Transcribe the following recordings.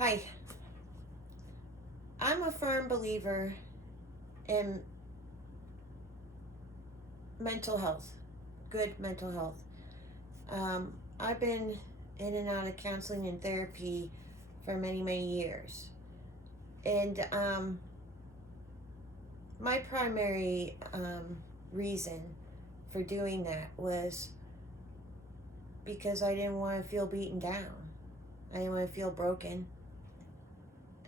Hi, I'm a firm believer in mental health, good mental health. I've been in and out of counseling and therapy for many, many years. And my primary reason for doing that was because I didn't want to feel beaten down. I didn't want to feel broken.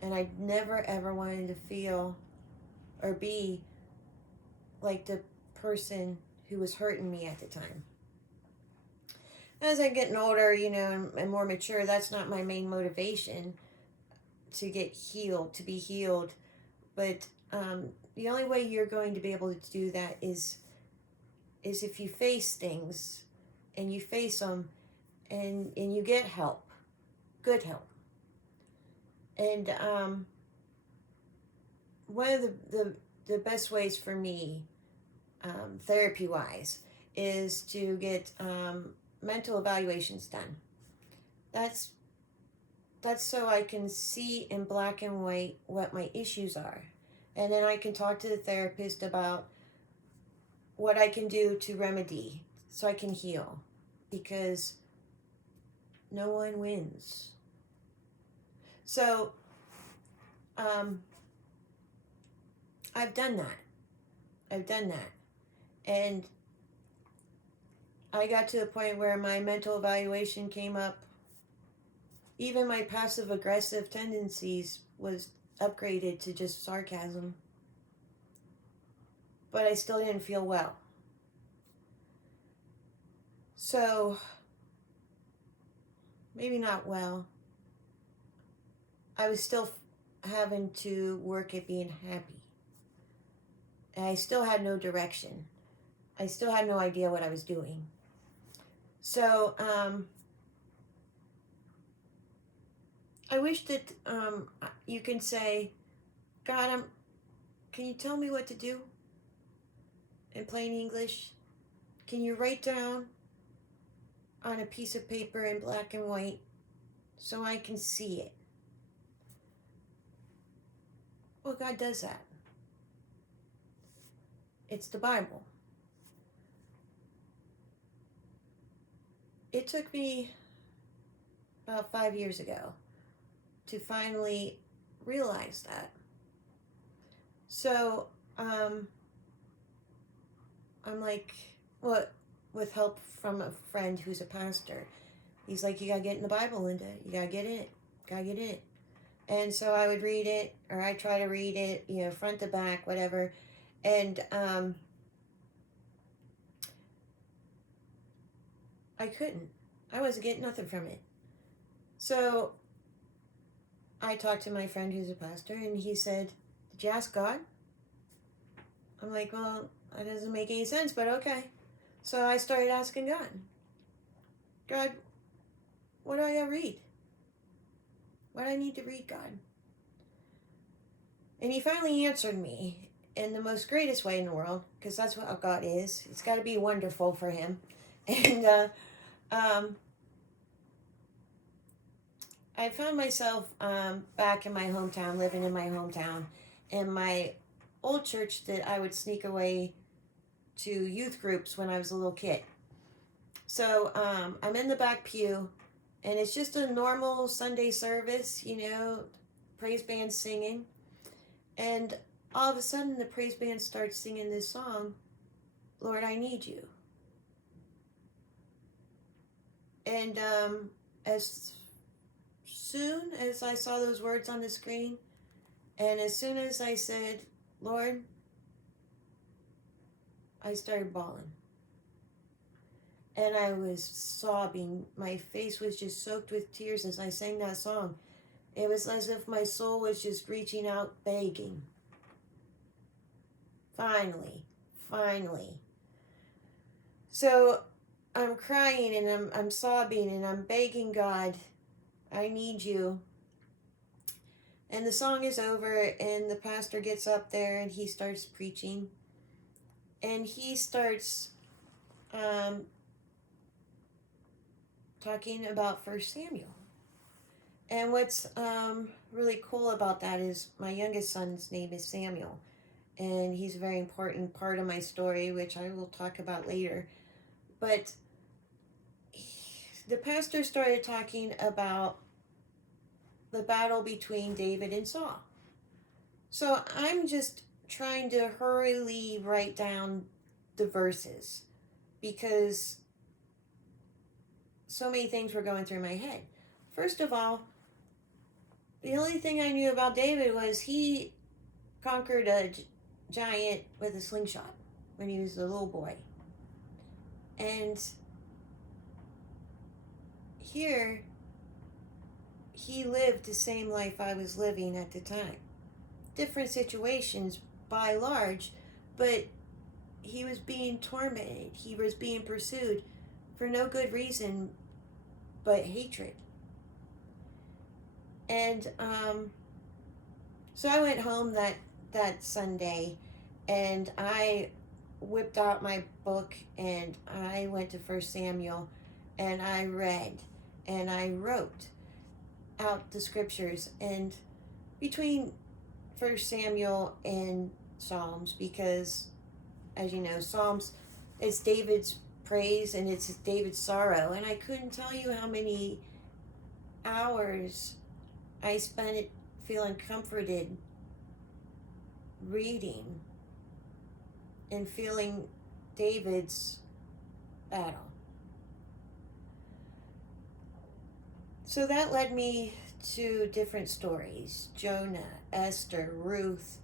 And I never ever wanted to feel or be like the person who was hurting me at the time. As I'm getting older, and more mature, that's not my main motivation to get healed, to be healed. But the only way you're going to be able to do that is if you face things and you face them and you get help, good help. And one of the best ways for me, therapy wise, is to get mental evaluations done. That's so I can see in black and white what my issues are. And then I can talk to the therapist about what I can do to remedy so I can heal. Because no one wins. So I've done that. And I got to the point where my mental evaluation came up. Even my passive aggressive tendencies was upgraded to just sarcasm. But I still didn't feel well. So, maybe not well. I was still having to work at being happy. And I still had no direction. I still had no idea what I was doing. So, I wish that you can say, God, can you tell me what to do? In plain English, can you write down on a piece of paper in black and white so I can see it? Well, God does that. It's the Bible. It took me about 5 years ago to finally realize that. So, I'm like, well, with help from a friend who's a pastor, he's like, you gotta get in the Bible, Linda. You gotta get in it. Gotta get in it. And so I would read it, or I try to read it, front to back, whatever. And I couldn't. I wasn't getting nothing from it. So I talked to my friend who's a pastor, and he said, did you ask God? I'm like, well, that doesn't make any sense, but okay. So I started asking God, God, what do I gotta read? What do I need to read, God? And he finally answered me in the most greatest way in the world, because that's what God is. It's got to be wonderful for him. And I found myself back in my hometown, living in my hometown, in my old church that I would sneak away to youth groups when I was a little kid. So I'm in the back pew, and it's just a normal Sunday service, praise band singing. And all of a sudden, the praise band starts singing this song, Lord, I Need You. And as soon as I saw those words on the screen, and as soon as I said, Lord, I started bawling. And I was sobbing. My face was just soaked with tears as I sang that song. It was as if my soul was just reaching out, begging. Finally. So I'm crying and I'm sobbing and I'm begging God, I need you. And the song is over and the pastor gets up there and he starts preaching. And he starts talking about 1 Samuel. And what's really cool about that is my youngest son's name is Samuel, and he's a very important part of my story, which I will talk about later. But the pastor started talking about the battle between David and Saul. So I'm just trying to hurriedly write down the verses because so many things were going through my head. First of all, the only thing I knew about David was he conquered a giant with a slingshot when he was a little boy. And here, he lived the same life I was living at the time. Different situations by large, but he was being tormented. He was being pursued for no good reason but hatred. And so I went home that Sunday, and I whipped out my book, and I went to 1 Samuel, and I read, and I wrote out the scriptures, and between 1 Samuel and Psalms, because as you know, Psalms is David's praise and it's David's sorrow, and I couldn't tell you how many hours I spent it feeling comforted reading and feeling David's battle. So that led me to different stories: Jonah, Esther, Ruth,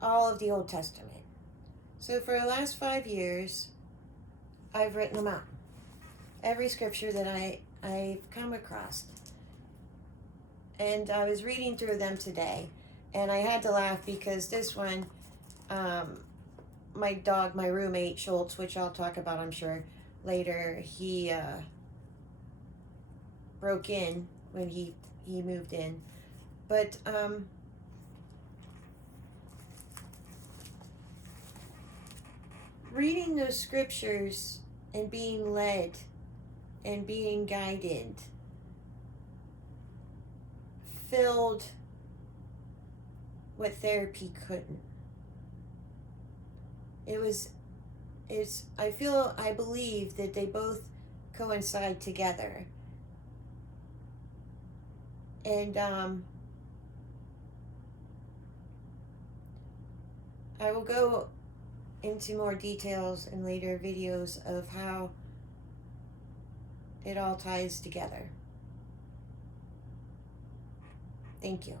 all of the Old Testament. So for the last 5 years, I've written them out. Every scripture that I've come across. And I was reading through them today, and I had to laugh because this one, my dog, my roommate, Schultz, which I'll talk about, I'm sure, later, he broke in when he moved in. But reading those scriptures and being led and being guided filled what therapy couldn't. I believe that they both coincide together. And I will go into more details in later videos of how it all ties together. Thank you.